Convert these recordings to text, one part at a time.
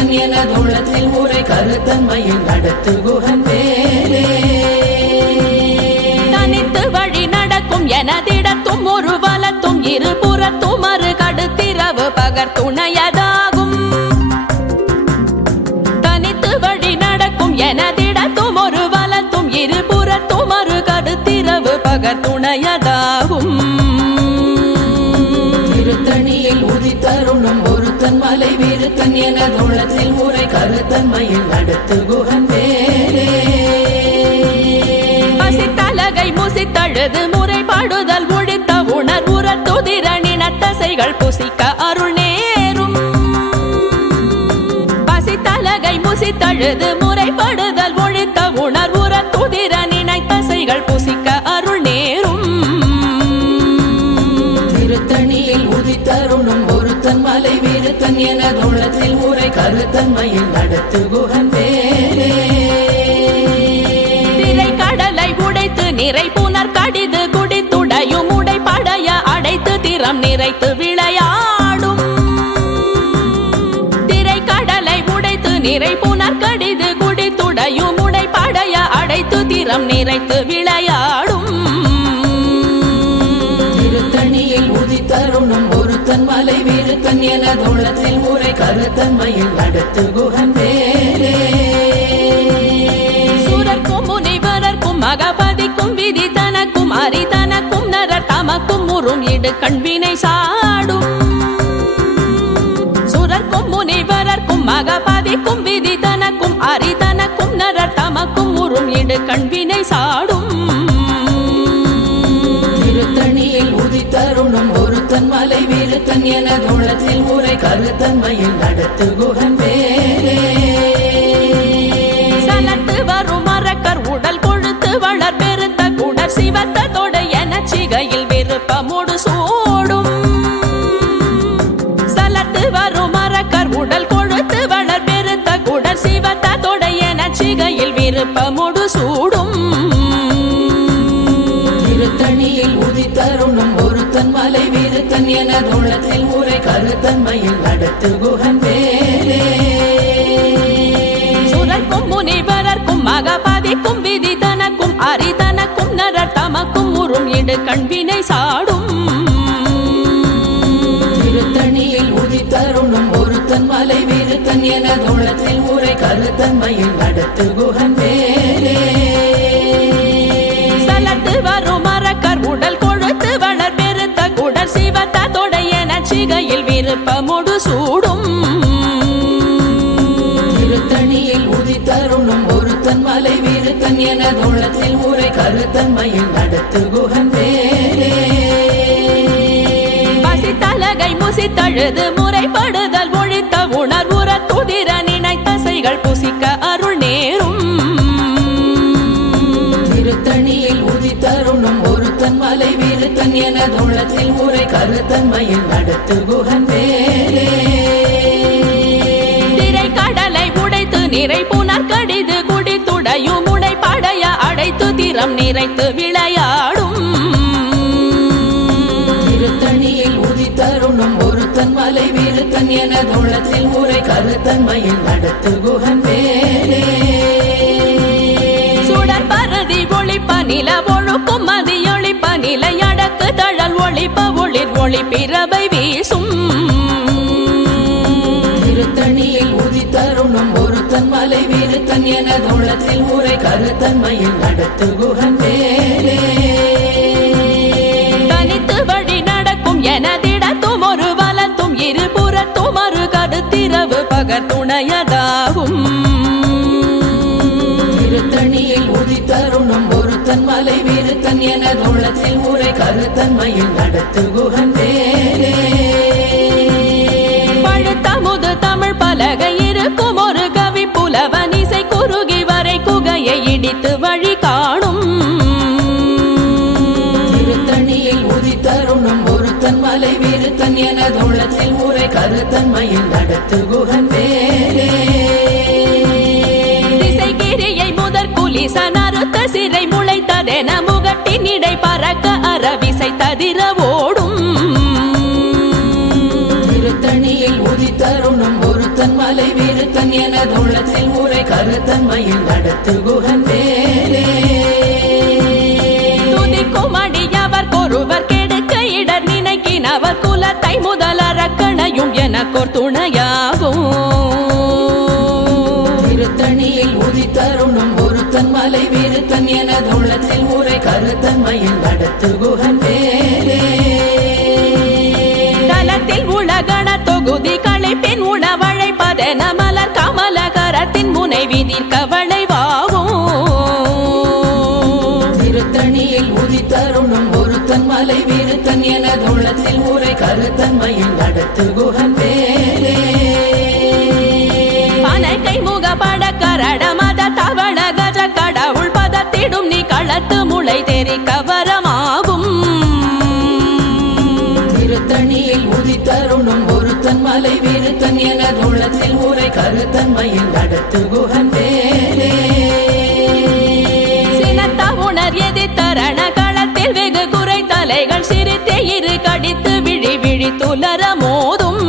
வீருத்தன் என தோளத்தில் முறை கருத்தன்மையில் நடத்து குகன் வேலே தனித்து வழி நடக்கும் எனதிடத்தும் ஒரு வலத்தும் இருபுறத்தும் மறு கடுத்திரவு பகர் துணையதாகும் தனித்து வழி நடக்கும் எனதிடத்தும் ஒரு வலத்தும் இருபுறத்தும் மறு கடுத்திரவு பகர் துணையதாகும் திருத்தணியில் உதித்தருளும் ஒருத்தன் மலை வீருத்தன் என தோளத்தில் முறை கருத்தன்மையில் நடத்து குகன் வேலே பசித்தலகை முசித்தழுது முறைப்பாடுதல் ஒழித்த உணர்வுற துதிரணினத்தசைகள் புசிக்க அருள் நேரும் பசித்தலகை முசித்தழுது முறைப்படுதல் ஒழித்த உணர்வுற துதிரணினத்தசைகள் புசிக்க அருள் நேரும் திருத்தணியில் உதித்தருளும் ஒருத்தன் மலை வீருத்தன் என தோளத்தில் முறை கருத்தன்மையில் நடத்து குகன் வேலே கடலை உடைத்து நிறை புனர் கடிது குடித்துடையும் உடைப்படைய அடைத்து திறம் நிறைத்து விளையாடும் திரை கடலை உடைத்து நிறை புனர் கடிது குடித்துடையும் உடைப்படைய அடைத்து திறம் நிறைத்து விளையாடும் திருத்தணியில் உதித்தருளும் ஒருத்தன் மலை வீருத்தன் என தோளத்தில் முறை கருத்தன்மையில் நடத்து குகன் வேலே மகபதிக்கும் விதி தனக்கும் அரி தனக்கும் நரர் தமக்கும் முறும் இடு கண்வினை சாடும் சுரர்க்கும் முனிவரர்க்கும் மகபதிக்கும் விதி தனக்கும் அரி தனக்கும் நரர் தமக்கும் முறும் இடு கண்வினை சாடும் திருத்தணியில் உதித்தருளும் ஒருத்தன் மலை வீருத்தன் என தோளத்தில் முறை கருத்தன்மையில் நடத்து குகன் வேலே சலத்து வரும் மரக்கர் உடல் வளர் பெருத்த குடர் சிவத்தோட எனச்சிகையில் விருப்பமுடு சூடும் சலத்து வரும் மரக்கர் உடல் கொழுத்து வளர் பெருத்த குடர் சிவத்தோட எனச்சிகையில் விருப்பமுடு சூடும் திருத்தணியில் உதித்தருளும் ஒருத்தன் மலை வீருத்தன் என தோளத்தில் முறை கருத்தன்மையில் நடத்து குகன் வேலே சுரர்க்கும் முனிவரர்க்கும் மகபதிக்கும் விதி தனக்கும் அரி தனக்கும் நரர் தமக்கும் முறும் இடு கண்வினை சாடும் திருத்தணியில் உதித்தருளும் ஒருத்தன் மலை வீருத்தன் என தோளத்தில் முறை கருத்தன்மையில் நடத்து குகன் வேலே சலத்து வரும் மரக்கர் உடல் கொழுத்து வளர் பெருத்த குடர் சிவத்தோட எனச்சிகையில் விருப்பமுடு சூடும் திருத்தணியில் உதித்தருளும் ஒருத்தன் மலை வீருத்தன் என தோளத்தில் முறை கருத்தன்மையில் நடத்து குகன் வேலே பசித்தலகை முசித்தழுது முறைப்படுதல் ஒழித்த உணர்வுற துதிர நினைத்தசைகள் புசிக்க அருள் நேரும் திருத்தணியில் உதித்தருளும் ஒருத்தன் மலை வீருத்தன் என தோளத்தில் முறை கருத்தன்மையில் நடத்து குகன் வேலே கடலை உடைத்து நிறை புனர் கடிது குடித்துடையும் உடைப்படைய அடைத்து திறம் நிறைத்து விளையாடும் திருத்தணியில் உதித்தருளும் ஒருத்தன் மலை வீருத்தன் என தோளத்தில் முறை கருத்தன்மையில் நடத்து குகன் வேலே சுடர் பரதி ஒளிப்ப நில ஒழுக்கும் மதியொளிப்ப நிலை அடக்கு தழல் ஒளிப்ப ஒளிர் ஒளி பிறவை வீசும் திருத்தணியில் உதித்தருளும் ஒருத்தன் மலை வீருத்தன் என தோளத்தில் முறை கருத்தன்மையில் நடத்து குகன் வேலே தனித்து வழி நடக்கும் எனதிடத்தும் ஒரு வலத்தும் இருபுறத்தும் மறு கடுத்திரவு பகர் துணையதாகும் திருத்தணியில் உதித்தருளும் ஒருத்தன் மலை வீருத்தன் என தோளத்தில் முறை கருத்தன்மையில் நடத்து குகன் வேலே பழுத்தமுது தமிழ் பலகை இருக்கும் ஒரு கவி புலவன் இசை குறுகி வரை குகையை இடித்து வழி காணும் திருத்தணியில் உதித்தருளும் ஒருத்தன் மலை வீருத்தன் என தோளத்தில் முறை கருத்தன்மையில் நடத்து குகன் வேலே திசைகிரியை முதற் குலிசன் அறுத்த சிறை முளைத்ததென முகட்டின் இடை பறக்க அறவிசை ததிர ஓடும் திருத்தணியில் உதித்தருளும் ஒருத்தன் மலை வீரு வீறுத்தன் எனதுள்ளத்தில் உரை கருத்தன்மையில் நடத்து குகன் வேலே துதிக்கும் அடியவர் கொருவர் கெடுக்க இடர் நினைக்கினவர் குலத்தை முதல் அரக்கணையும் எனக்கோர் துணையாகும் திருத்தணியில் உதித்தருணும் ஒருத்தன் மலை வீறுத்தன் எனதுள்ளத்தில் உரை கருத்தன்மையில் நடத்து குகன் வேலே தலத்தில் உலகண தொகுதி களைப்பின் உணவழைப்பதென மலர் கமலகரத்தின் முனை விதிர்க்க வளைவாகும் திருத்தணியில் உதித்தருணும் ஒருத்தன் மலை வீறுத்தன் எனதுள்ளத்தில் உரை கருத்தன்மையில் நடத்து குகன் வேலே பனைக்கை முகப்பட கரட மத தவள கஜ கடவுள் பதத்திடும் நீ களத்து முளை தெரிக்க வரமாகும் திருத்தணியில் உதித்தருணும் ஒருத்தன் மலை வீறுத்தன் எனதுள்ளத்தில் உரை கருத்தன்மையில் நடத்து குகன் வேலே சினத்த உணர் எதிர்த்தரண களத்தில் வெகு குறை தலைகள் சிரித்தே இரு கடித்து விழி விழி துலர மோதும்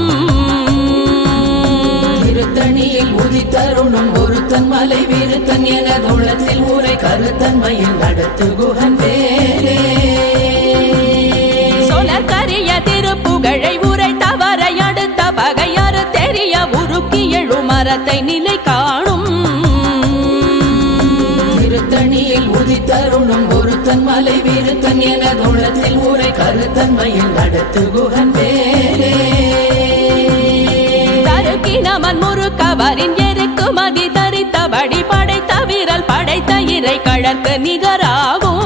திருத்தணியில் உதித்தருணும் ஒருத்தன் மலை வீறுத்தன் எனதுள்ளத்தில் உரை கருத்தன்மையில் நடத்து குகன் வேலே சொலர் கரிய திருப்புகழை உரை தவறை அடுத்த பகையாறு தெரிய உருக்கி எழு மரத்தை நிலை காணும் திருத்தணியில் உதித்தருணும் ஒருத்தன் மலை வீறுத்தன் எனதுள்ளத்தில் உரை கருத்தன்மையில் நடத்து குகன் வேலே தருக்கினமன் முறுக்கவரின் எருக்கு மதி தரித்தபடி படைத்த வீரல் படைத்த இறை கழற்கு நிகராகும்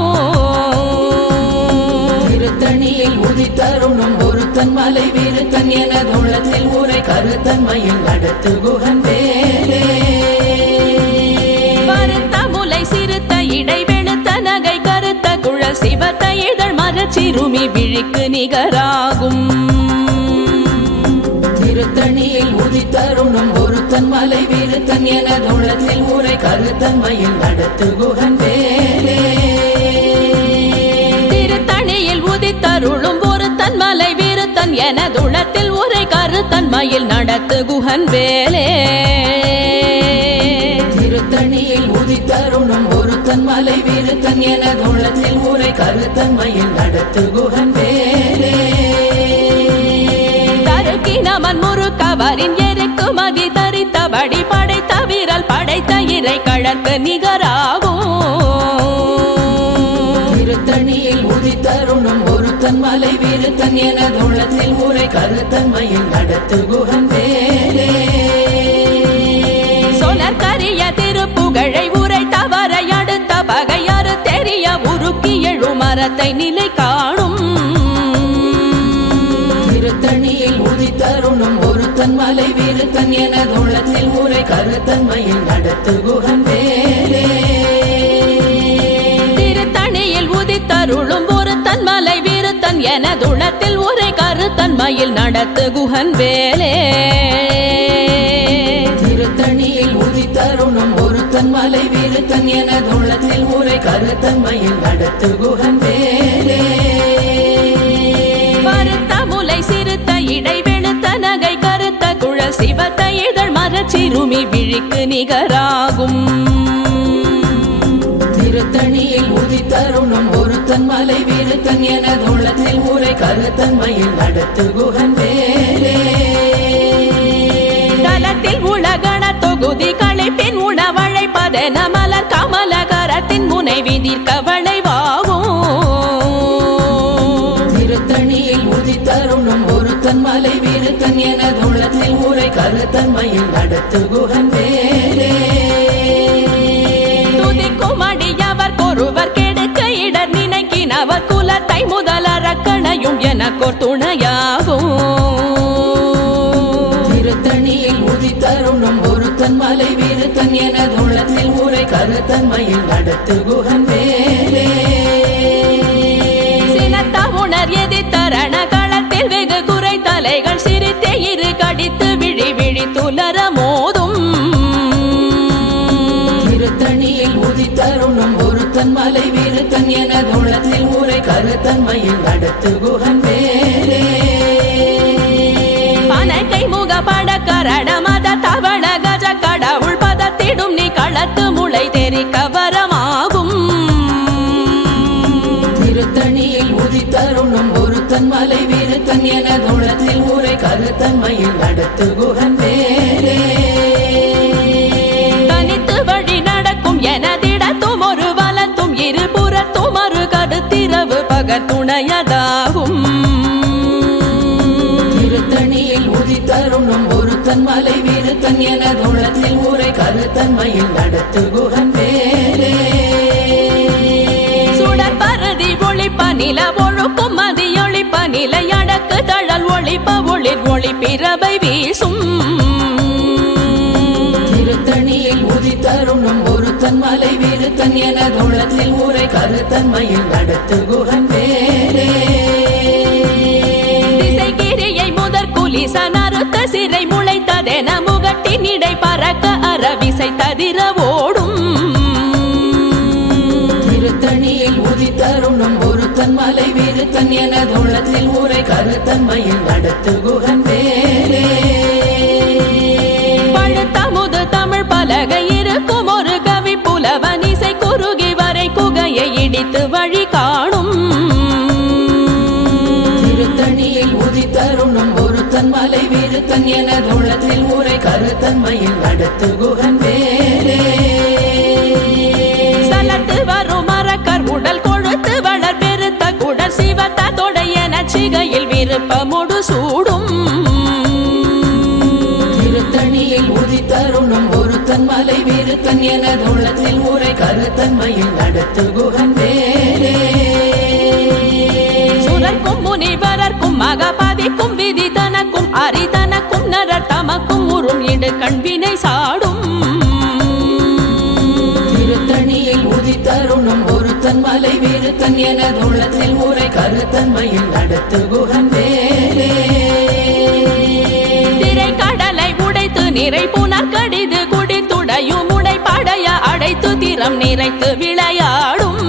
திருத்தணியில் உதித்தருணும் ஒருத்தன் மலை வீறுத்தன் எனதுள்ளத்தில் உரை கருத்தன்மையில் நடத்து குகன் வேலே பருத்த முலை சிறுத்த இடை வெளுத்த நகை கருத்த குழல் சிவத்த இதழ் மரச்சிறுமி விழிக்கு நிகராகும் திருத்தணியில் உதித்தருணும் ஒருத்தன் மலை வீறுத்தன் எனதுள்ளத்தில் உரை கருத்தன்மையில் நடத்து குகன் வேலே திருத்தணியில் உதித்தருளும் ஒருத்தன் மலை வீறுத்தன் எனதுளத்தில் உரை கருத்தன்மையில் நடத்து குகன் வேலே திருத்தணியில் உதித்தருணும் ஒருத்தன் மலை வீறுத்தன் எனதுள்ளத்தில் உரை கருத்தன்மையில் நடத்து குகன் வேலே தருக்கினமன் முறுக்கவரின் எருக்கு மதி தரித்தபடி படைத்த வீரல் படைத்த இறை கழற்கு நிகராகும் திருத்தணியில் உதித்தருணும் ஒருத்தன் மலை வீறுத்தன் எனதுள்ளத்தில் உரை கருத்தன்மையில் நடத்து குகன் வேலே சொலர் கரிய திருப்புகழை உரை தவறை அடுத்த பகையாறு தெரிய உருக்கி எழு மரத்தை நிலை காணும் திருத்தணியில் உதித்தருணும் ஒருத்தன் மலை வீறுத்தன் எனதுள்ளத்தில் உரை கருத்தன்மையில் நடத்து குகன் வேலே திருத்தணியில் உதித்தருளும் ஒருத்தன் மலை வீறுத்தன் எனதுளத்தில் உரை கருத்தன்மையில் நடத்து குகன் வேலே திருத்தணியில் உதித்தருணும் ஒருத்தன் மலை வீறுத்தன் எனதுள்ளத்தில் உரை கருத்தன்மையில் நடத்து குகன் வேலே பருத்த முலை சிறுத்த இடை வெளுத்த நகை கருத்த குழல் சிவத்த இதழ் மரச்சிறுமி விழிக்கு நிகராகும் திருத்தணியில் உதித்தருணும் ஒருத்தன் மலை வீறுத்தன் எனதுள்ளத்தில் உரை கருத்தன்மையில் நடத்து குகன் வேலே தலத்தில் உலகண தொகுதி களைப்பின் உணவழைப்பதென மலர் கமலகரத்தின் முனை விதிர்க்க வளைவாகும் திருத்தணியில் உதித்தருணும் ஒருத்தன் மலை வீறுத்தன் எனதுள்ளத்தில் உரை கருத்தன்மையில் நடத்து குகன் வேலே துதிக்கும் அடியவர் கொருவர் கெடுக்க இடர் நினைக்கினவர் குலத்தை முதல் அரக்கணையும் எனக்கோர் துணையாகும் திருத்தணியில் உதித்தருணும் ஒருத்தன் மலை வீறுத்தன் எனதுள்ளத்தில் உரை கருத்தன்மையில் நடத்து குகன் வேலே சினத்த உணர் எதிர்த்தரண களத்தில் வெகு குறை தலைகள் சிரித்தே இரு கடித்து விழி விழி துலர மோதும் திருத்தணியில் உதித்தருணும் ஒருத்தன் மலை வீறுத்தன் எனதுள்ளத்தில் உரை கருத்தன்மையில் நடத்து குகன் வேலே பனைக்கை முகப்பட கரட மத தவள கஜ வீருத்தன் எனதுளத்தில் ஊரை கருத்தன்மையில் நடத்து குகன் வேலே தனித்து வழி நடக்கும் எனதிடத்தும் ஒரு வலத்தும் இருபுறத்தும் ஒரு கருத்திரவு பகர் துணையதாகும் திருத்தணியில் உதித்தருணும் ஒருத்தன் மலை வீருத்தன் எனதுளத்தில் ஊரை கருத்தன்மையில் நடத்து குகன் வேலே சுடர் பரதி ஒளிப்ப நில ஒழுக்கும் மதியொளிப்ப நிலை அடக்கு தழல் ஒளிப்ப ஒளிர் ஒளி பிறவை வீசும் திருத்தணியில் உதித்தருணும் ஒருத்தன் மலை வீருத்தன் எனதுளத்தில் ஊரை கருத்தன்மையில் நடத்து குகன் வேலே திசைகிரியை முதற் குலிசன் அறுத்த சிறை முளைத்ததென முகட்டின் இடை பறக்க அறவிசை ததிர ஓடும் திருத்தணியில் உதித்தருணும் ஒருத்தன் மலை வீருத்தன் எனதுளத்தில் ஊரை கருத்தன்மையில் நடத்து குகன் வேலே பழுத்தமுது தமிழ் பலகை இருக்கும் ஒரு கவி புலவன் இசை குறுகி வரை குகையை இடித்து வழி காணும் திருத்தணியில் உதித்தருணும் ஒருத்தன் மலை வீருத்தன் எனதுளத்தில் ஊரை கருத்தன்மையில் நடத்து குகன் வேலே சலத்து வரும் மரக்கர் உடல் கொழுத்து வளர் பெருத்த குடர் சிவத்த தொடைய நச்சிகையில் விருப்பமுடு சூடும் திருத்தணியில் உதித்தருணும் ஒருத்தன் மலை வீருத்தன் எனதுளத்தில் ஊரை கருத்தன்மையில் நடத்து குகன் வேலே சுரர்க்கும் முனிவரர்க்கும் மகபதிக்கும் விதி தனக்கும் அரிதனக்கும் நரர் தமக்கும் உறும் இடு கண்வினை சாடும் திருத்தணியில் உதித்தருணும் ஒருத்தன் மலை வீருத்தன் எனதுளத்தில் ஊரை கருத்தன்மையில் நடத்து குகன் வேலே திரை கடலை உடைத்து நிறை புனர் கடிது குடித்துடையும் உடை படைய அடைத்து திறம் நிறைத்து விளையாடும்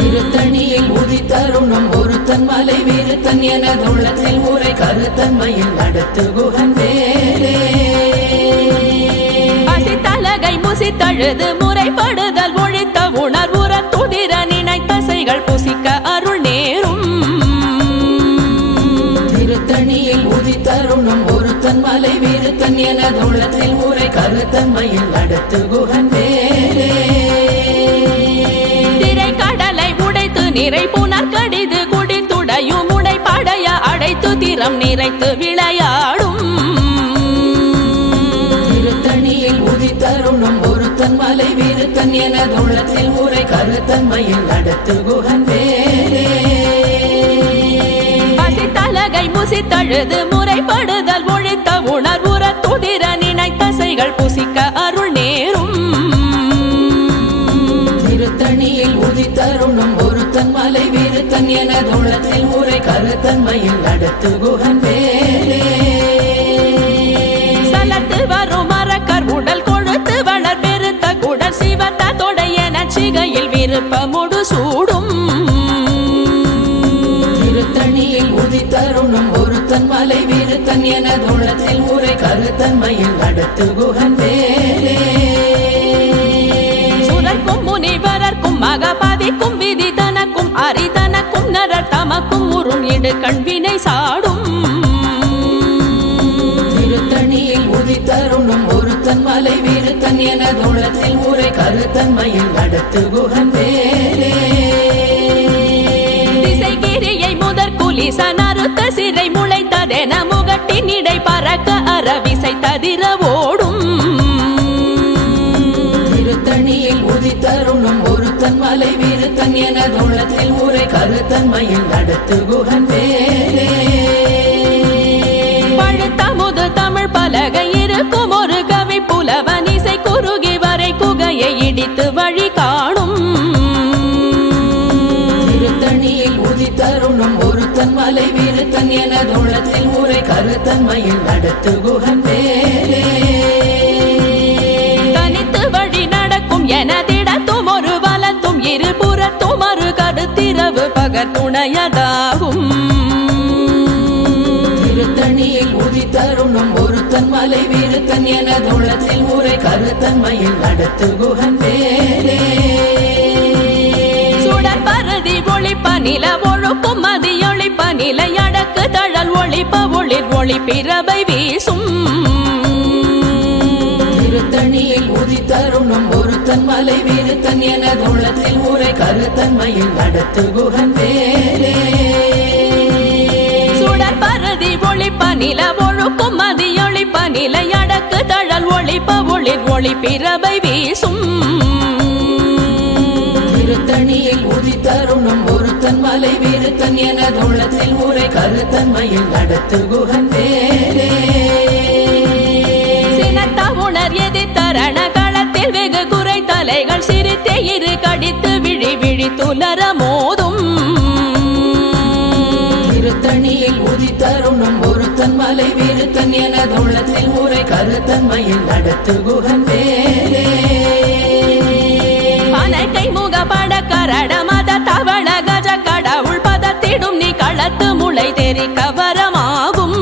திருத்தணியில் உதித்தருணும் ஒருத்தன் மலை வீருத்தன் எனதுளத்தில் ஊரை கருத்தன்மையில் நடத்து குகன் வேலே பசித்தலகை முசித்தழுது முறைப்படுதல் ஒழித்த உணர்வுற துதிர நினைத்தசைகள் புசிக்க அருள் நேரும் திருத்தணியில் உதித்தருணும் ஒருத்தன் மலை வீருத்தன் எனதுளத்தில் ஊரை கருத்தன்மையில் நடத்து குகன் வேலே திரை கடலை உடைத்து நிறை புனர் கடிது குடித்துடையும் உடை படைய அடைத்து திறம் நிறைத்து விளையாடும் திருத்தணியில் உதித்தருணும் ஒருத்தன் மலை வீருத்தன் எனதுளத்தில் ஊரை கருத்தன்மையில் நடத்து குகன் வேலே பசித்தலகை முசித்தழுது முறைப்படுதல் ஒழித்த உணர்வுற துதிர நினைத்தசைகள் புசிக்க அருள் நேரும் திருத்தணியில் உதித்தருணும் ஒருத்தன் மலை வீருத்தன் எனதுளத்தில் ஊரை கருத்தன்மையில் நடத்து குகன் வேலே சலத்து வரும் மரக்கர் உடல் கொழுத்து வளர் பெருத்த குடர் சிவத்த தொடைய நச்சிகையில் விருப்பமுடு சூடும் திருத்தணியில் உதித்தருணும் ஒருத்தன் மலை வீருத்தன் எனதுளத்தில் ஊரை கருத்தன்மையில் நடத்து குகன் வேலே சுரர்க்கும் முனிவரர்க்கும் மகபதிக்கும் விதி தனக்கும் அரிதனக்கும் நரர் தமக்கும் உறும் இடு கண்வினை சாடும் திருத்தணியில் உதித்தருணும் ஒருத்தன் மலை வீருத்தன் எனதுளத்தில் ஊரை கருத்தன்மையில் நடத்து குகன் வேலே திசைகிரியை முதற் குலிசன் அறுத்த சிறை முளைத்ததென முகட்டின் இடை பறக்க அறவிசை ததிர ஓடும் திருத்தணியில் உதித்தருணும் ஒருத்தன் மலை வீருத்தன் எனதுளத்தில் ஊரை கருத்தன்மையில் நடத்து குகன் வேலே பழுத்தமுது தமிழ் பலகை இருக்கும் ஒரு கவி புலவன் இசை குறுகி வரை குகையை இடித்து வழி காணும் திருத்தணியில் உதித்தருணும் ஒருத்தன் மலை வீருத்தன் எனதுளத்தில் ஊரை கருத்தன்மையில் நடத்து குகன் வேலே தனித்து வழி நடக்கும் எனதிடத்தும் ஒரு வலத்தும் இருபுறத்தும் ஒரு கருத்திரவு பகர் துணையதாகும் திருத்தணியில் உதித்தருணும் ஒருத்தன் மலை வீருத்தன் எனதுளத்தில் ஊரை கருத்தன்மையில் நடத்து குகன் வேலே சுடர் பரதி ஒளிப்ப நில ஒழுக்கும் மதியொளிப்ப நிலை அடக்கு தழல் ஒளிப்ப ஒளிர் ஒளி பிறவை வீசும் திருத்தணியில் உதித்தருணும் ஒருத்தன் மலை வீருத்தன் எனது உள்ளத்தில் ஊரை கருத்தன்மையில் நடத்து குகன் வேலே சுடர் பரதி ஒளிப்ப நில ஒழுக்கும் மதியொளிப்ப நிலை அடக்கு தழல் ஒளிப்ப ஒளிர் ஒளி பிறவை வீசும் திருத்தணியில் உதித்தருணும் ஒருத்தன் மலை வீருத்தன் எனது உள்ளத்தில் ஊரை கருத்தன்மையில் நடத்து குகன் வேலே சினத்த உணர் எதிர்த்தரண களத்தில் வெகு குறை தலைகள் சிரித்தே இரு கடித்து விழி விழி துலர மோதும் திருத்தணியில் உதித்தருணும் ஒருத்தன் மலை வீருத்தன் எனது உள்ளத்தில் ஊரை கருத்தன்மையில் நடத்து குகன் வேலே பனக்கை முகப்பட கரட மத தவள கஜ கடவுள் பதத்திடும் நீ களத்து முளை தெரி கவரமாகும்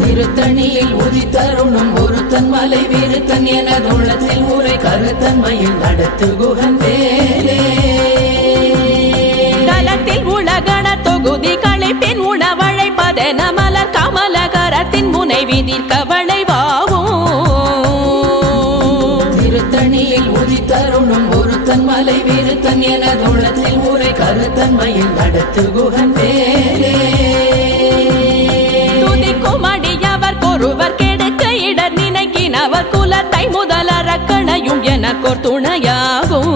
திருத்தணியில் உதித்தருணும் ஒருத்தன் மலை வீருத்தன் எனது உள்ளத்தில் ஊரை கருத்தன்மையில் நடத்து குகன் வேலே களத்தில் உலகண தொகுதி களைப்பின் உணவழைப்பதென மலர் கமல கரத்தின் முனை விதிர் கவளைவாகும் திருத்தணியில் உதித்தருணும் ஒருத்தன் மலை வீருத்தன் எனது உள்ளத்தில் ஊரை கருத்தன்மையில் நடத்து குகன் வேலே துதிக்கும் அடியவர் கொருவர் கெடுக்க இடர் நினைக்கினவர் குலத்தை முதலறக்கணையும் எனக்கோர் துணையாகும்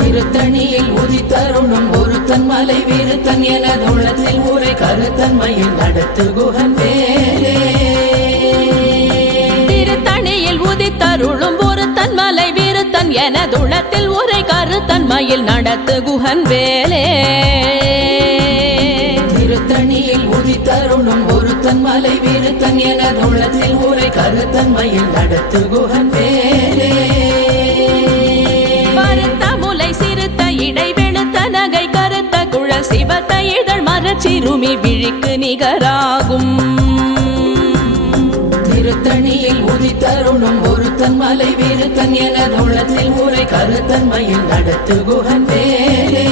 திருத்தணியில் உதித்தருணும் ஒருத்தன் மலை வீருத்தன் எனது உள்ளத்தில் ஊரை கருத்தன்மையில் நடத்து குகன் வேலே திருத்தணியில் உதித்தருளும் ஒருத்தன் மலை வீருத்தன் எனதுளத்தில் உரை கருத்தன்மையில் நடத்து குகன் வேலே திருத்தணியில் உதித்தருணும் ஒருத்தன் மலை வீருத்தன் எனது உள்ளத்தில் ஊரை கருத்தன்மையில் நடத்து குகன் வேலே பருத்த முலை சிறுத்த இடை வெளுத்த நகை கருத்த குழல் சிவத்த இதழ் மரச்சிறுமி விழிக்கு நிகராகும் திருத்தணியில் உதித்தருணும் ஒருத்தன் மலை வீருத்தன் எனது உள்ளத்தில் ஊரை கருத்தன்மையில் நடத்து குகன் வேலே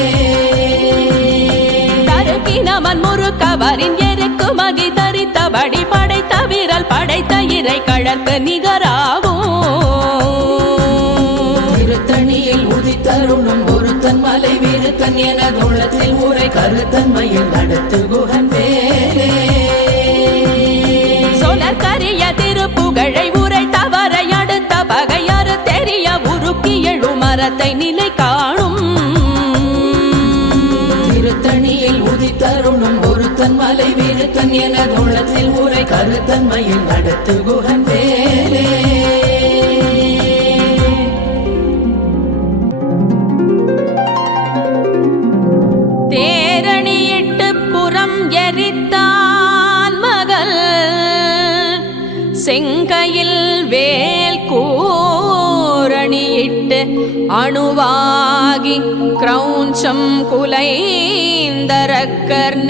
தருக்கினமன் முறுக்கவரின் எருக்கு மகி தரித்தபடி படைத்த விரல் படைத்த இறை கழற்கு நிகராகும் திருத்தணியில் உதித்தருணும் ஒருத்தன் மலை வீருத்தன் எனது உள்ளத்தில் ஊரை கருத்தன்மையில் நடத்து குகன் வேலே சொலர் கரிய திருப்புகழை உரை தவறை அடுத்த பகையாறு தெரிய உருக்கி எழு மரத்தை நிலை காணும் திருத்தணியில் உதித்தருணும் ஒருத்தன் மலை வீருத்தன் எனது உள்ளத்தில் ஊரை கருத்தன்மையில் நடத்து குகன் வேலே தேரணியிட்டு புறம் எரித்தான் மகள் செங்கையில் வேல் கூரணியிட்டு அணுவாகி கிரௌஞ்சம் குலைந்தரக்கர்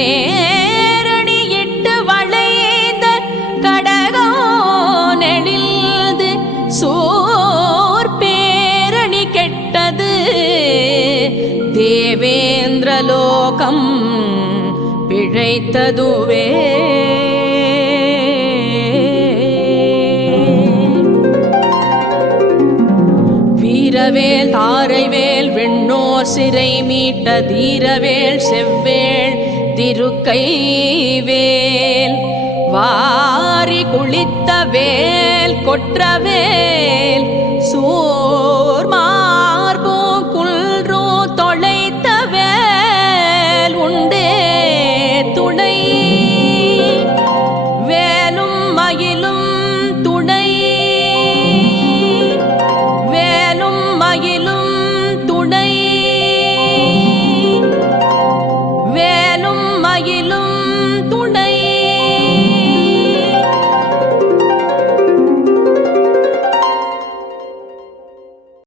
நேரணியிட்டு வளைந்த கடகோ நெடில்து சோர் பேரணி கெட்டது தேவேந்திரலோகம் பிழைத்ததுவே வீரவேல் தாரைவேல் வெண்ணோர் சிறை மீட்ட தீரவேல் செவ்வேள் திருக்கைவேல் வாரி குளித்த வேல் கொற்றவேல்